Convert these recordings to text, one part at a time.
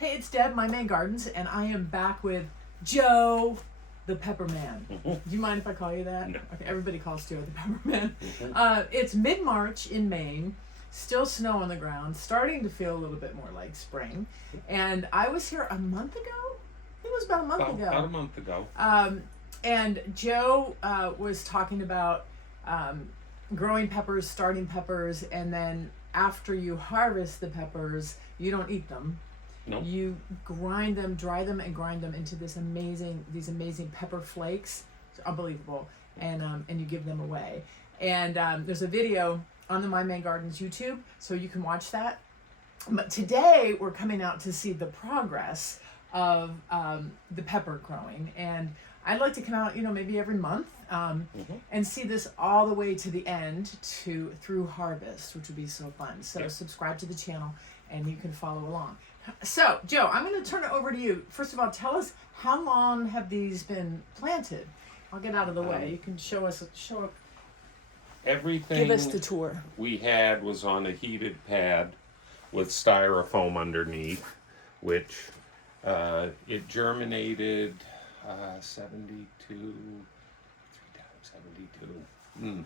Hey, it's Deb, My Maine Gardens, and I am back with Joe, the Pepper Man. Do you mind if I call you that? No. Okay, everybody calls Joe the Pepper Man. Mm-hmm. It's mid-March in Maine, still snow on the ground, starting to feel a little bit more like spring. And I was here a month ago? I think it was about a month ago. About a month ago. And Joe was talking about growing peppers, starting peppers, and then after you harvest the peppers, you don't eat them. No. You grind them, dry them, and grind them into these amazing pepper flakes. It's unbelievable. And you give them away. And there's a video on the My Maine Gardens YouTube, so you can watch that. But today we're coming out to see the progress of the pepper growing. And I'd like to come out, maybe every month and see this all the way to the end through harvest, which would be so fun. So subscribe to the channel and you can follow along. So, Joe, I'm going to turn it over to you. First of all, tell us, how long have these been planted? I'll get out of the way. You can show up. Everything Give us the tour. we had was on a heated pad with styrofoam underneath, which it germinated 72, 3 times 72.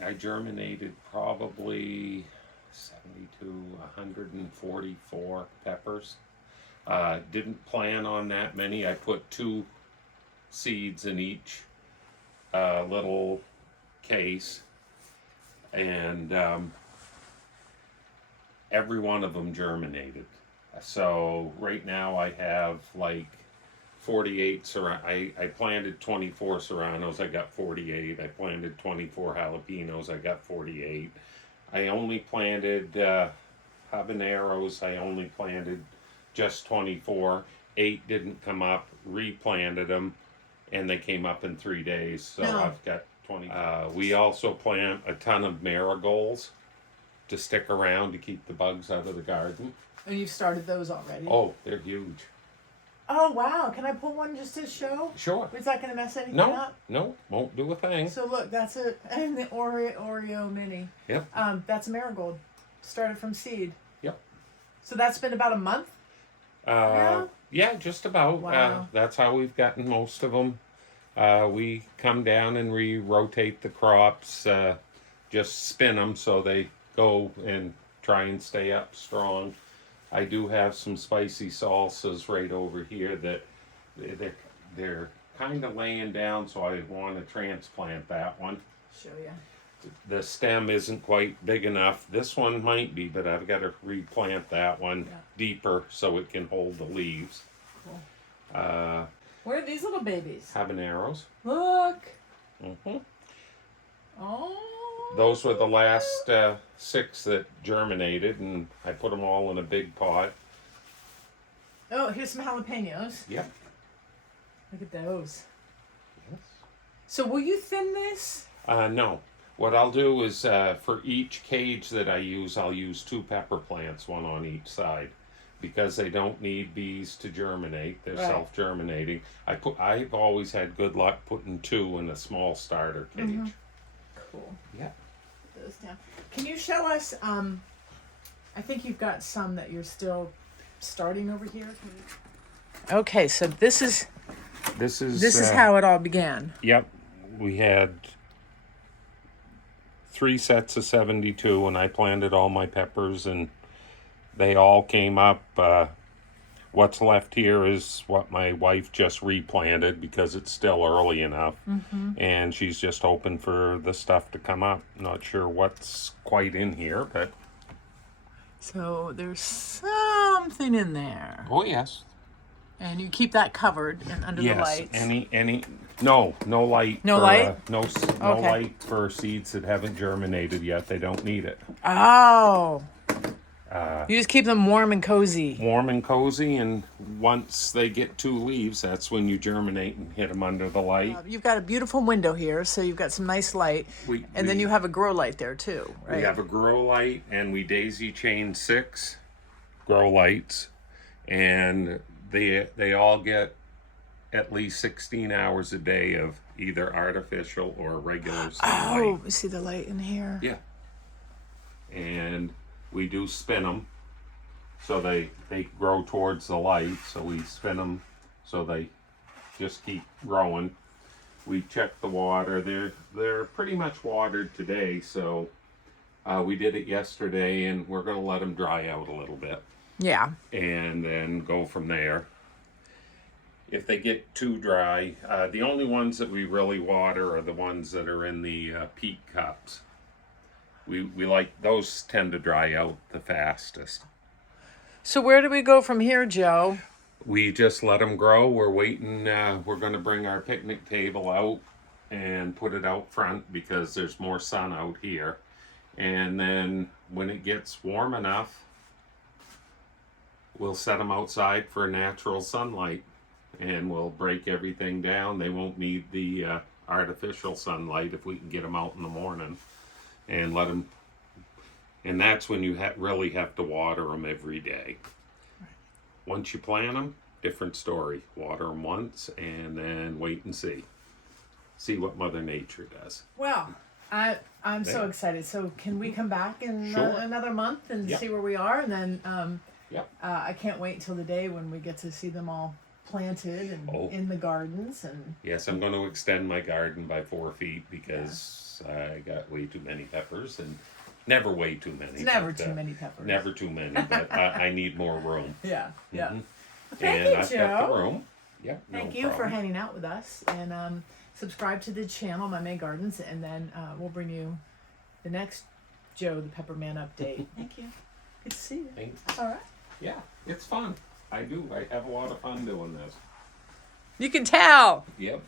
I germinated probably 72, 144 peppers. Didn't plan on that many. I put 2 seeds in each little case, and every one of them germinated. So right now I have like 48 I planted 24 serranos, I got 48. I planted 24 jalapenos, I got 48. I only planted habaneros, I only planted just 24. 8 didn't come up, replanted them, and they came up in 3 days. So I've got 20. We also plant a ton of marigolds to stick around to keep the bugs out of the garden. And you've started those already? Oh, they're huge. Oh, wow. Can I pull one just to show? Sure. Is that going to mess anything up? No, won't do a thing. So look, that's and the Oreo mini. Yep. That's a marigold. Started from seed. Yep. So that's been about a month? Yeah, just about. Wow. That's how we've gotten most of them. We come down and we rotate the crops, just spin them so they go and try and stay up strong. I do have some spicy salsas right over here that they're kind of laying down, so I want to transplant that one. Show you. The stem isn't quite big enough. This one might be, but I've got to replant that one deeper so it can hold the leaves. Cool. What are these little babies? Habaneros. Look. Mm-hmm. Oh. Those were the last 6 that germinated, and I put them all in a big pot. Oh, here's some jalapenos. Yep. Look at those. Yes. So will you thin this? No. What I'll do is for each cage that I use, I'll use 2 pepper plants, one on each side, because they don't need bees to germinate. They're self-germinating. I've always had good luck putting 2 in a small starter cage. Mm-hmm. Cool. Yeah. Put those down. Can you show us? I think you've got some that you're still starting over here. Okay, so this is how it all began. Yep. We had 3 sets of 72, and I planted all my peppers, and they all came up. What's left here is what my wife just replanted because it's still early enough, and she's just hoping for the stuff to come up. Not sure what's quite in here, but... So there's something in there. Oh, yes. And you keep that covered and under the lights. No light. No light? No light for seeds that haven't germinated yet. They don't need it. Oh. You just keep them warm and cozy. Warm and cozy, and once they get 2 leaves, that's when you germinate and hit them under the light. You've got a beautiful window here, so you've got some nice light. Then you have a grow light there too, right? We have a grow light, and we daisy chain 6 grow lights, and they all get at least 16 hours a day of either artificial or regular sunlight. Oh, we see the light in here. Yeah. And we do spin them. so they grow towards the light. So we spin them so they just keep growing. We check the water. They're pretty much watered today, so we did it yesterday, and we're going to let them dry out a little bit. Yeah. And then go from there. If they get too dry, the only ones that we really water are the ones that are in the peat cups. We like those, tend to dry out the fastest. So where do we go from here, Joe? We just let them grow. We're waiting. We're going to bring our picnic table out and put it out front because there's more sun out here. And then when it gets warm enough, we'll set them outside for natural sunlight. And we'll break everything down. They won't need the artificial sunlight if we can get them out in the morning and let them. And that's when you really have to water them every day. Once you plant them, different story. Water them once and then wait and see. See what Mother Nature does. Well, I'm so excited. So can we come back in Sure. another month and Yep. see where we are? And then Yep. I can't wait till the day when we get to see them all planted and in the gardens. And Yes, I'm going to extend my garden by 4 feet because I got way too many peppers, and never way too many. it's never too many peppers. Never too many, but I need more room. Yeah, yeah. Mhm. Well, thank And you, I've Joe. got the room. Yep. Thank no you for problem. hanging out with us, and subscribe to the channel, My Maine Gardens, and then we'll bring you the next Joe the Pepperman update. Thank you. Good to see you. Thanks. All right. Yeah, it's fun. I have a lot of fun doing this. You can tell. Yep.